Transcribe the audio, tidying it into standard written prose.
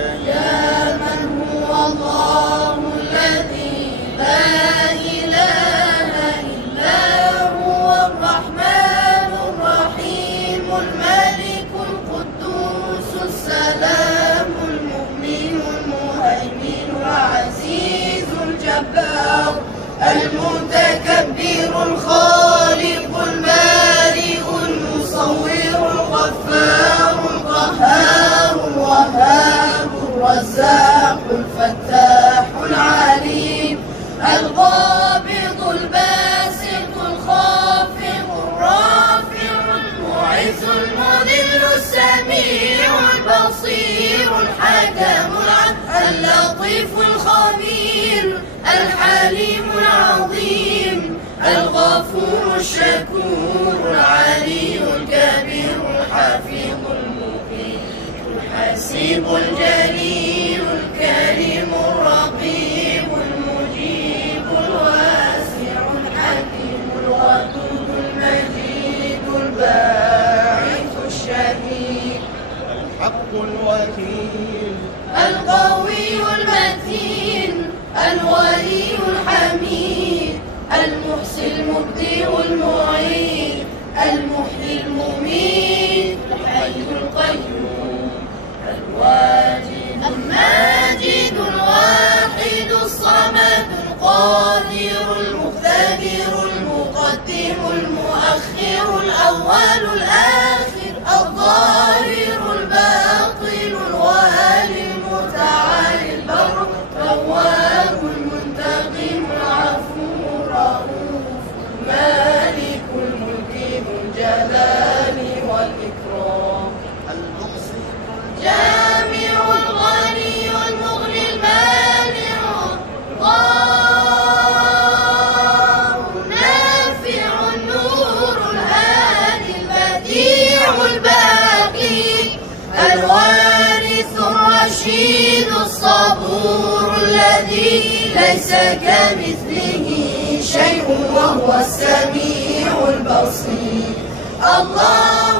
يا من هو الله الذي لا إله إلا هو الرحمن الرحيم الملك القدوس السلام المؤمن المهيمن العزيز الجبار المتكبر الخالق البارئ المصور الغفار القهار الوهاب الرزاق الفتاح العليم القابض الباسط الخافض الرافع المعز المذل السميع البصير الحكم اللطيف الخبير الحليم العظيم الغفور الشكور العلي الكبير الحفيظ المقيت الحسيب الجليل الكريم الرقيب المجيب الواسع الحكيم الودود المجيد الباعث الشهيد الحق الوكيل القوي المتين الولي الحميد المحصي المبدئ المعيد المحيي المميت الحي القيوم الواجد الماجد الواحد الصمد القادر المقتدر المقدم المؤخر الأول الآخر الظاهر الباطن الوالي المتعالي البر التواب المنتقم العفو الرؤوف المالك الملك ذو الجلال والإكرام المحسن الجامع الغني المغني المانع النافع النور الهادي البديع الباقي الوارث الرشيد الصبور الذي ليس كمثله شيء وهو السميع البصير الله